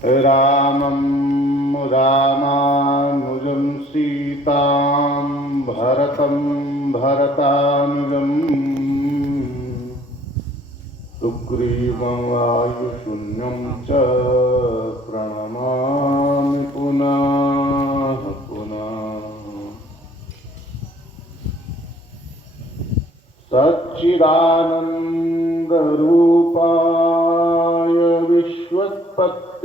रामं रामानुजं सीतां भरतं भरतानुजं सुग्रीवं वायुशून्यं च प्रणमामि पुनः पुनः। सच्चिदानन्दरूपाय विश्वोत्पत्त्यादिहेतवे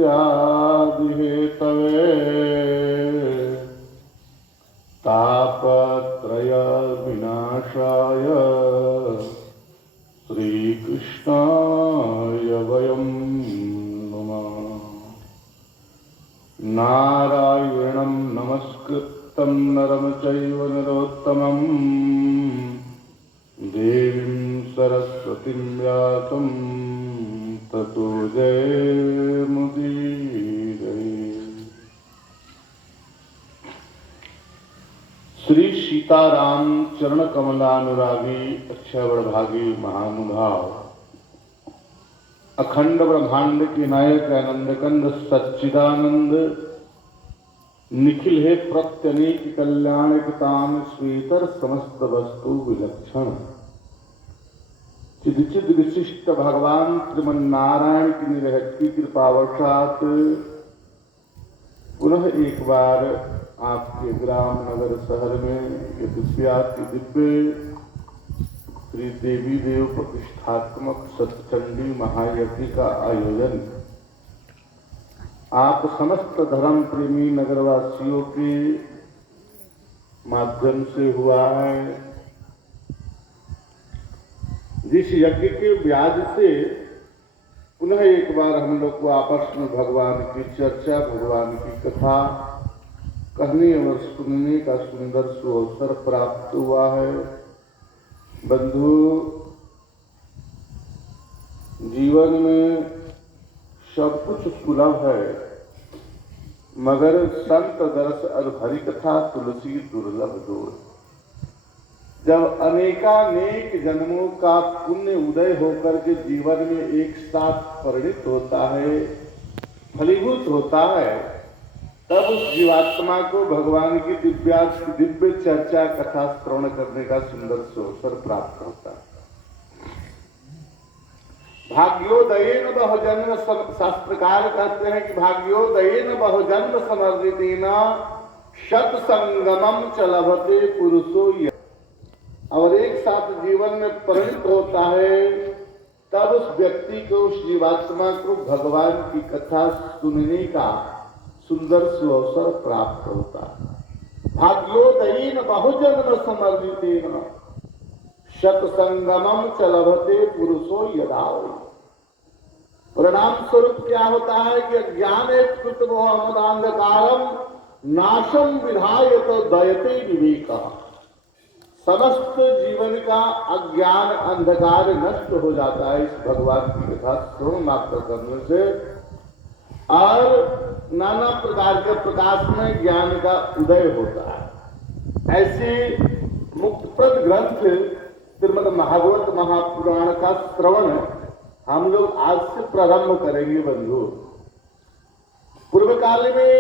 तापत्रयविनाशाय श्रीकृष्णाय वयं नमः। नारायणं नमस्कृतं नरं चैव नरोत्तमम् देवीं सरस्वतीं व्यासं ततो जयमुदीरये। श्री सीताराम चरण कमलानुरागी अक्षय बड़भागी महानुभाव अखंड ब्रह्मांड के नायक आनंद कंद सच्चिदानंद निखिल है प्रत्यनेक कल्याणकतान श्वेतर समस्त वस्तु विलक्षण चिद चिद विशिष्ट भगवान श्रीमन्नारायण की निरहत की कृपावशात पुनः एक बार आपके ग्राम नगर शहर में ये दिव्याति दिव्य श्री देवी देव प्रतिष्ठात्मक सतचंडी महायज्ञ का आयोजन आप समस्त धर्म प्रेमी नगरवासियों के माध्यम से हुआ है। जिस यज्ञ के ब्याज से पुनः एक बार हम लोग को आपस में भगवान की चर्चा, भगवान की कथा कहने और सुनने का सुंदर सुअवसर प्राप्त हुआ है। बंधु, जीवन में सब कुछ सुलभ है, मगर संत दरस और हरि कथा तुलसी दुर्लभ दूर। जब अनेकानेक जन्मों का पुण्य उदय होकर के जीवन में एक साथ परिणित होता है, फलीभूत होता है, तब उस जीवात्मा को भगवान की दिव्य चर्चा कथा श्रवण करने का सुंदर अवसर प्राप्त होता है। भाग्योदयेन बहुजन्म, शास्त्रकार कहते हैं कि भाग्योदयेन बहुजन्म समर्दितेन शतसंगमम च लभते पुरुषो यः। और एक साथ जीवन में परिणित होता है, तब उस व्यक्ति को, उस जीवात्मा को भगवान की कथा सुनने का सुंदर सुअवसर प्राप्त होता है। भाग्योदयेन बहुजन्म समर्दितेन शतसंगमम च लभते पुरुषो यदा। परिणाम स्वरूप क्या होता है कि ज्ञाने कृतमोहमदांधकारम नाशम विधायत दयते विवेकः। समस्त जीवन का अज्ञान अंधकार नष्ट हो जाता है इस भगवान की कथा श्रवण मात्र करने से, और नाना प्रकार के प्रकाश में ज्ञान का उदय होता है। ऐसे मुक्तप्रद ग्रंथ श्रीमद् भागवत महापुराण का श्रवण हम लोग आज से प्रारंभ करेंगे। बंधु, पूर्व काल में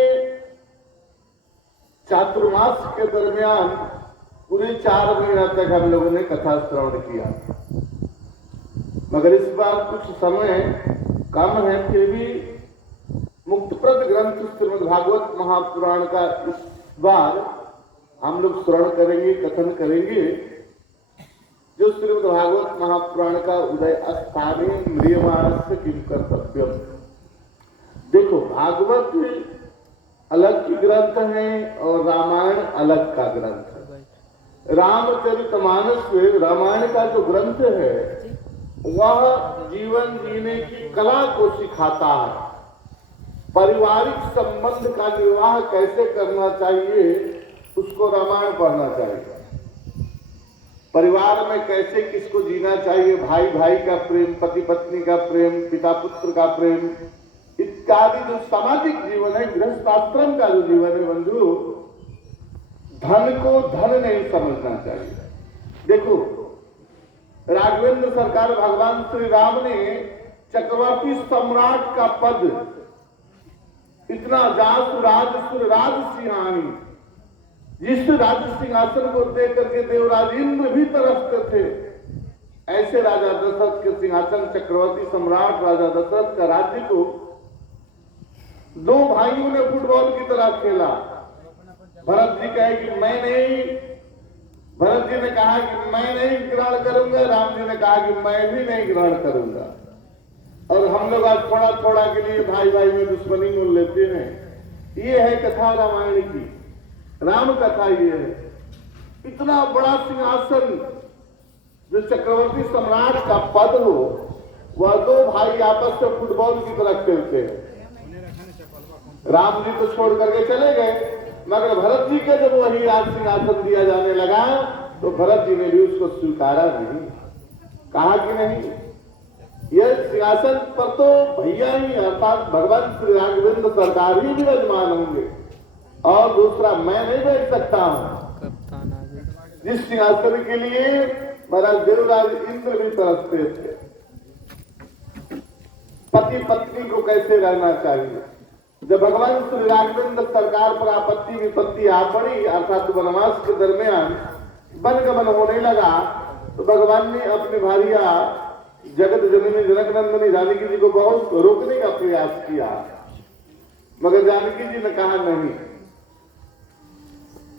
चातुर्मास के दरमियान पूरे 4 महीना तक हम लोगों ने कथा श्रवण किया, मगर इस बार कुछ समय कम है, फिर भी मुक्तप्रद ग्रंथ श्रीमद् भागवत महापुराण का इस बार हम लोग श्रवण करेंगे, कथन करेंगे, जो श्रीमद् भागवत महापुराण का उदय स्थाने म्रियमाणस्य किम कर्तव्यम। देखो, भागवत अलग की ग्रंथ है और रामायण अलग का ग्रंथ है। रामचरितमानस रामायण का जो ग्रंथ है वह जीवन जीने की कला को सिखाता है। पारिवारिक संबंध का निर्वाह कैसे करना चाहिए उसको रामायण पढ़ना चाहिए। परिवार में कैसे किसको जीना चाहिए, भाई भाई का प्रेम, पति पत्नी का प्रेम, पिता पुत्र का प्रेम इत्यादि जो सामाजिक जीवन है, गृहस्थाश्रम का जो जीवन है बंधु, धन को धन नहीं समझना चाहिए। देखो, राघवेंद्र सरकार भगवान श्री राम ने चक्रवर्ती सम्राट का पद इतना जासु राज सुर राज सिंहानी, जिस राज सिंहासन को देख करके देवराज इंद्र भी तरसते थे, ऐसे राजा दशरथ के सिंहासन, चक्रवर्ती सम्राट राजा दशरथ का राज्य को दो भाइयों ने फुटबॉल की तरह खेला। भरत जी कहे कि मैं नहीं, भरत जी ने कहा कि मैं नहीं ग्रहण करूंगा, राम जी ने कहा कि मैं भी नहीं ग्रहण करूंगा। और हम लोग आज थोड़ा थोड़ा के लिए भाई भाई में दुश्मनी मोल लेते हैं। ये है कथा रामायण की, राम कथा ये है। इतना बड़ा सिंहासन जो चक्रवर्ती सम्राट का पद हो, वह दो भाई आपस में फुटबॉल की तरह खेलते हैं। राम जी तो छोड़ करके चले गए, मगर भरत जी के जब वही राज सिंहासन दिया जाने लगा तो भरत जी ने भी उसको स्वीकारा नहीं, कहा कि नहीं, यह सिंहासन पर तो भैया ही अर्थात भगवान श्री राघवेंद्र सरकार ही विराजमान होंगे और दूसरा मैं नहीं बैठ सकता हूं। जिस सिंहासन के लिए महाराज देवराज इंद्र भी तरसते थे। पति पत्नी को कैसे रहना चाहिए, जब भगवान श्री राघवेंद्र सरकार पर आपत्ति विपत्ति आ पड़ी, अर्थात वनवास के दरमियान वनगमन होने लगा, तो भगवान ने अपनी भारिया जगत जननी जनक नंदनी जानकी जी को बहुत रोकने का प्रयास किया, मगर जानकी जी ने कहा नहीं,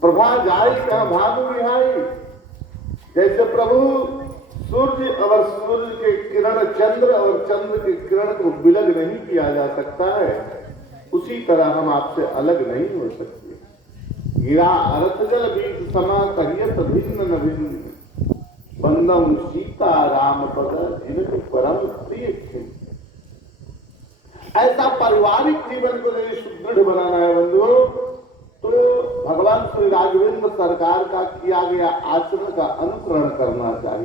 प्रभा जाए कहां भानु विहाई। जैसे प्रभु सूर्य और सूर्य के किरण, चंद्र और चंद्र के किरण को विलग नहीं किया जा सकता है, उसी तरह हम आपसे अलग नहीं हो सकते। गिरा अर्थ जल बीज समा कहियत भिन्न न भिन्न, बंदम सीता राम पद जिनके परम प्रिय थे। ऐसा पारिवारिक जीवन को यदि सुदृढ़ बनाना है बंधुओं, तो भगवान श्री राघवेंद्र सरकार का किया गया आचरण का अनुकरण करना चाहिए।